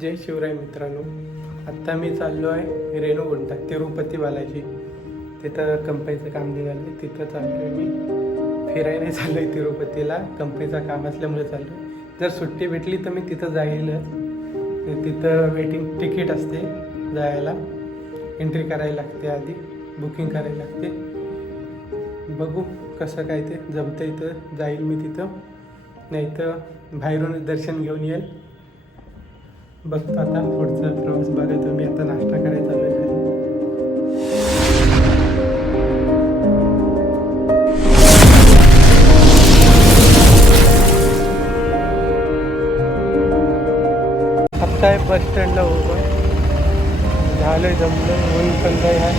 जय शिवराय मित्रांनो, आत्ता मी चाललो आहे रेणुगुंटा तिरुपती बालाजी. तिथं कंपनीचं काम निघालं आहे, तिथं चाललो आहे मी. फिरायला नाही चाललो आहे तिरुपतीला, कंपनीचं काम असल्यामुळे चाललो आहे. जर सुट्टी भेटली तर मी तिथं जाईलच. तिथं वेटिंग तिकीट असते जायला, एंट्री करायला लागते, आधी बुकिंग करायला लागते. बघू कसं काय ते जमतं, इथं जाईल मी तिथं, नाही तर बाहेरून दर्शन घेऊन येईल. बघतो आता पुढचा प्रवास. बघा तुम्ही, आता नाश्ता करायला चालू आहे. आत्ता आहे बस स्टँडला उभं झालंय, जमलं. ऊन पण काय आहे.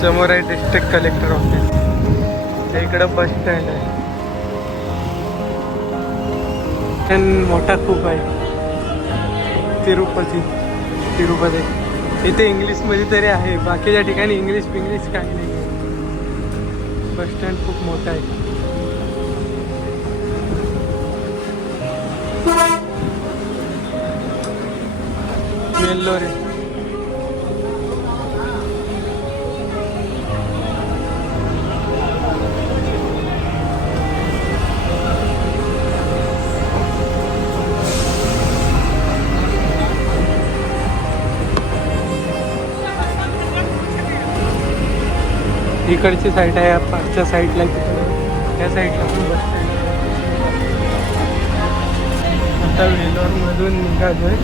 समोर आहे डिस्ट्रिक्ट कलेक्टर ऑफिस, इकडं बस स्टँड आहे. मोठा खूप आहे तिरुपती. इथे इंग्लिशमध्ये तरी आहे, बाकीच्या ठिकाणी इंग्लिश काही नाही. बस स्टँड खूप मोठा आहे. वेल्लोरे इकडची साईड आहे, पाचच्या साईडला त्या साईडला पण बस स्टँड. आता वेल्लोरमधून निघालोय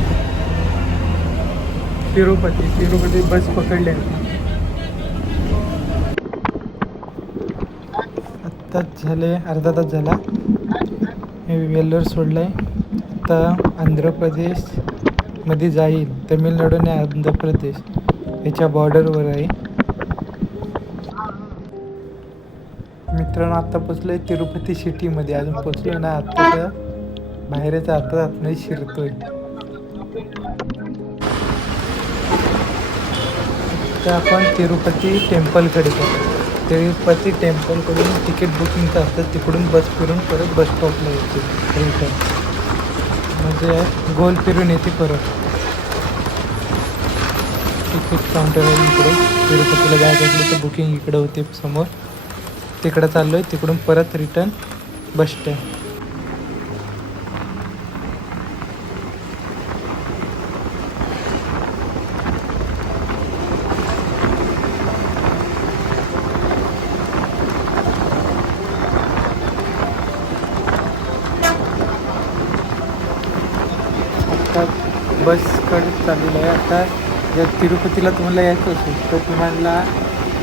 तिरुपती बस पकडली. आत्ताच झाले, अर्धा तास झाला हे वेल्लोर सोडलंय. आता आंध्र प्रदेशमध्ये जाईल. तमिळनाडू आणि आंध्र प्रदेश याच्या बॉर्डरवर आहे. मित्रांनो, आत्ता पोचलोय तिरुपती सिटीमध्ये, अजून पोचलो ना. आत्ता तर बाहेरच आतमध्ये शिरतोय. तर आपण तिरुपती टेम्पलकडे जातो. तिरुपती टेम्पलकडून तिकीट बुकिंगचं असतं, तिकडून बस फिरून परत बस स्टॉपला येते रिटर्न, म्हणजे गोल फिरून येते परत. तिकीट काउंटर आहे इकडे. तिरुपतीला जायचं असलं तर बुकिंग इकडं होते समोर. तिकडं चाललो आहे, तिकडून परत रिटर्न बस स्टँड. आता बसकडे चाललेलं आहे. आता जर तिरुपतीला तुम्हाला यायचं असेल तर तुम्हाला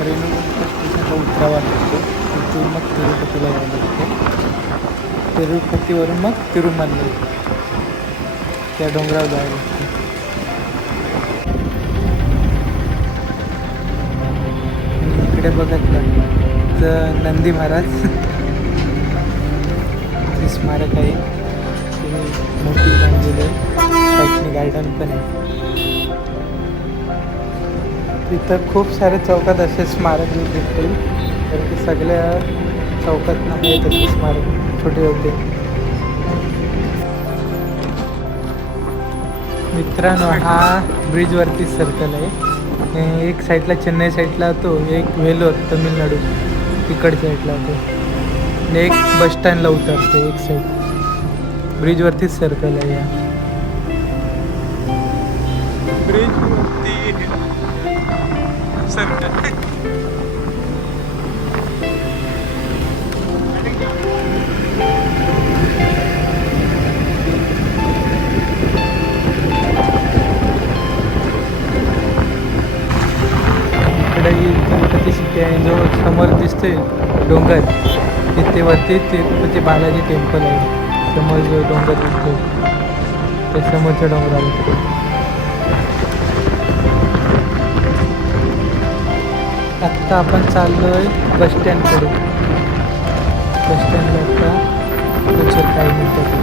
रेणुगुंटा स्टेशनला उतरावं लागतं. तिथून मग तिरुपतीला यावं लागतं. तिरुपतीवरून मग तिरुमला त्या डोंगरावर जायला लागतं. इकडे बघितलं तर नंदी महाराज स्मारक आहे, मोठी बांधलेली आहे. गार्डन पण आहे. तिथं खूप सारे चौकात असे स्मारक भेटतील, तर ते सगळ्या चौकात नाही तसे स्मारक छोटे होते. मित्रांनो, हा ब्रिजवरती सर्कल आहे. एक साईडला चेन्नई साईडला तो, एक वेलोर तमिळनाडू तिकडच्या साईडला तो, आणि एक बस स्टँडला उतरतो एक साईड. ब्रिजवरतीच सर्कल आहे. या ब्रिजवरती सर्कल. तिरुपती सिटी आहे. जो समोर दिसते डोंगर, तिथे वरती तिरुपती बालाजी टेम्पल आहे. समोर जो डोंगर दिसतो त्या समोरच्या डोंगरावर. आत्ता आपण चाललो आहे बस स्टँडकडे. बस स्टँडला आता काही मिळतात.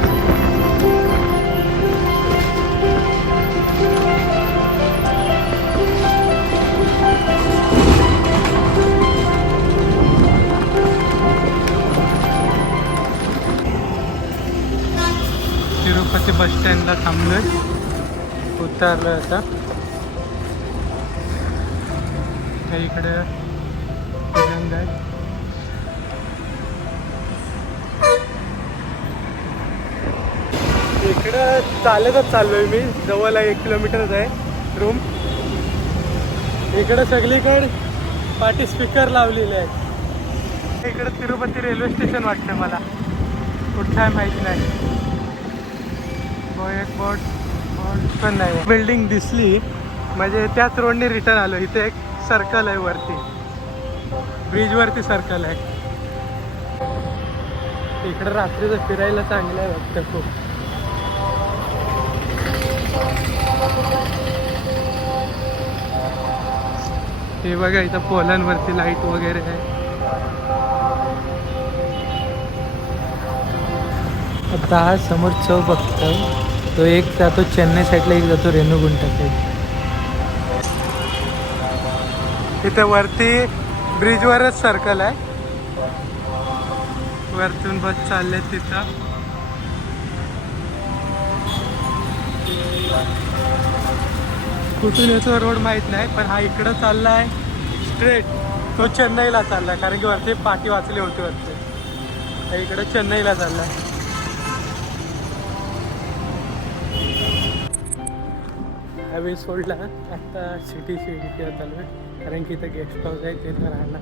तिरुपती बस स्टँडला थांबलोय, उतरलोय आता. इकडे तिरंगा आहे. इकडं चालतच चाललोय मी, जवळ 1 किलोमीटरच आहे रूम. इकडं सगळीकडे पाठी स्पीकर लावलेले आहेत. इकडं तिरुपती रेल्वे स्टेशन वाटतं मला, कुठं आहे माहीत नाही. एक बोर्ड पण नाही. बिल्डिंग दिसली म्हणजे त्याच रोडने रिटर्न आलो. इथे एक सर्कल आहे वरती, ब्रिजवरती सर्कल आहे. इकडं रात्रीचं फिरायला चांगलं आहे वाटतं खूप. हे बघा इथं पोलांवरती लाईट वगैरे आहे. आता हा समोर चौक बघतोय, तो एक जातो चेन्नई साईडला, एक जातो रेणुगुंटा साईड. इथे वरती ब्रिजवरच सर्कल आहे, वरतून बस चालले तिथं. कुठून येतो रोड माहीत नाही, पण हा इकडं चालला आहे स्ट्रेट. तो चेन्नईला चालला आहे, कारण की वरती पाठी वाचली होती वरती. तर इकडं चेन्नईला चालला आहे. हवे सोडला आता सिटी चालू आहे, कारण की इथं गेस्ट हाऊस आहे, तिथं राहणार.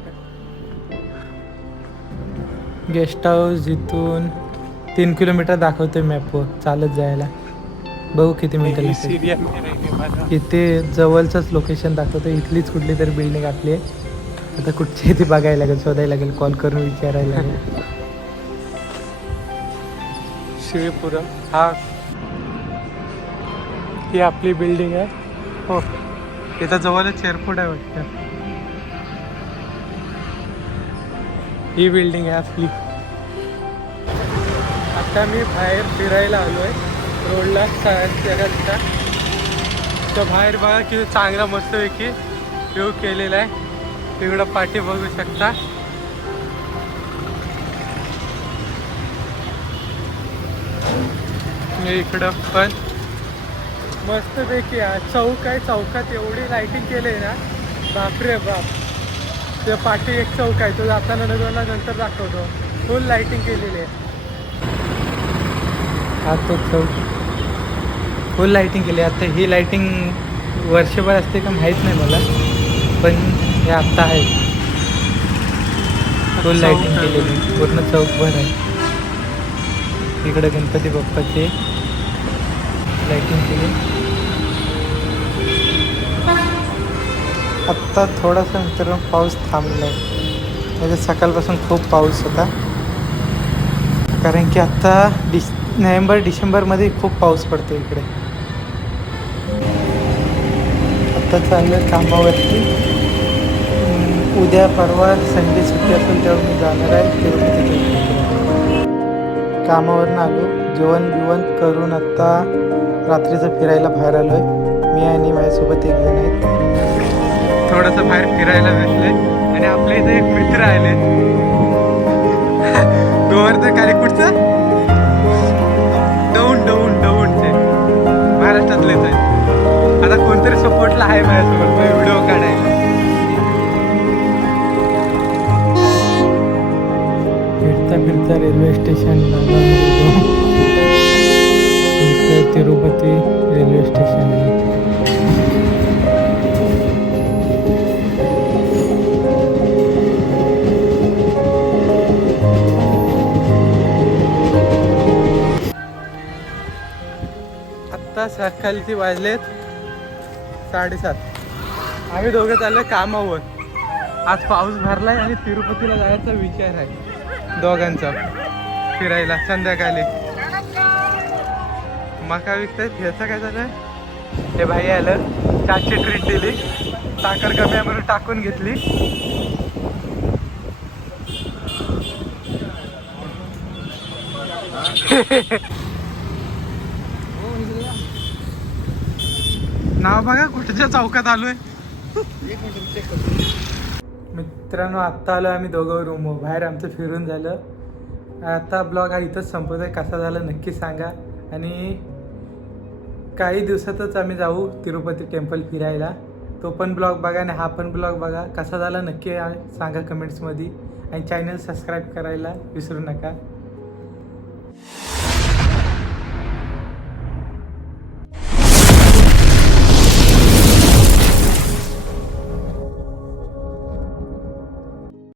गेस्ट हाऊस इथून 3 किलोमीटर दाखवतोय मॅपवर चालत जायला. बघू किती मिनिटं लागतात. सिरिया में राहिली मला. इथे जवळचंच लोकेशन दाखवतो. इथलीच कुठली तरी बिल्डिंग आपली आहे. आता कुठची ती बघायला लागेल, शोधायला लागेल, कॉल करून विचारायला लागेल. शिवपुरम हा, ही आपली बिल्डिंग आहे. हो, इथं जवळच एअरपोर्ट आहे वाटतं. ही बिल्डिंग आहे आपली. आता मी बाहेर फिरायला आलो आहे रोडला जगाचा. तर बाहेर बघा किती चांगला मस्तपैकी व्ह्यू केलेला आहे. तिकडं पाठी बघू शकता. इकडं पण मस्तपैकी चौक आहे. चौकात एवढी लाईटिंग केली आहे ना, बापरे बाप. त्या पाठी एक चौक आहे, तो जाताना नंतर दाखवतो. फुल लाईटिंग केलेली आहे. हा तो चौक फुल लाईटिंग केली. आता ही लाईटिंग वर्षभर असते का माहीत नाही मला, पण हे आत्ता आहे. फुल लाईटिंग केलेली, पूर्ण चौकभर आहे. इकडे गणपती बाप्पाची लाईटिंग केली. आत्ता थोडासा मित्रांनो पाऊस थांबला आहे. म्हणजे सकाळपासून खूप पाऊस होता, कारण की आत्ता नोव्हेंबर डिसेंबरमध्ये खूप पाऊस पडतो इकडे. आत्ता चाललं कामावरती. उद्या परवा संडे सुट्टी असेल तेव्हा मी जाणार आहे तिरुपती. कामावरून आलो, जेवण बिवण करून आत्ता रात्रीचं फिरायला बाहेर आलो आहे. मी आणि माझ्यासोबत एक जण आहेत. थोडंसं बाहेर फिरायला भेटले आणि आपल्या इथे एक मित्र आले. गोवर्धन खाली कुठचं दौंडचे महाराष्ट्रातलेच आहे. आता कोणतरी सपोर्टला आहे माझ्यासोबत व्हिडिओ काढायला. फिरता रेल्वे स्टेशनला तिरुपती रेल्वे स्टेशन. आत्ता सकाळची वाजलेत 7:30. आम्ही दोघं चाललोय कामावर. आज पाऊस भरलाय आणि तिरुपतीला जायचा विचार आहे दोघांचा, फिरायला संध्याकाळी. मका विकतायत. ह्याचं काय झालं, हे भाई आलं, चहाची ट्रीट दिली, साखर कमी आहे म्हणून टाकून घेतली. नाव बघा कुठच्या चौकात आलोय. मित्रांनो आत्ता आलो आम्ही दोघं रूम बाहेर. आमचं फिरून झालं. आता ब्लॉग हा इथंच संपत आहे. कसा झाला नक्की सांगा आणि काही दिवसातच आम्ही जाऊ तिरुपती टेम्पल फिरायला. तो पण ब्लॉग बघा आणि हा पण ब्लॉग बघा. कसा झाला नक्की सांगा कमेंट्समध्ये. आणि चॅनल सबस्क्राईब करायला विसरू नका.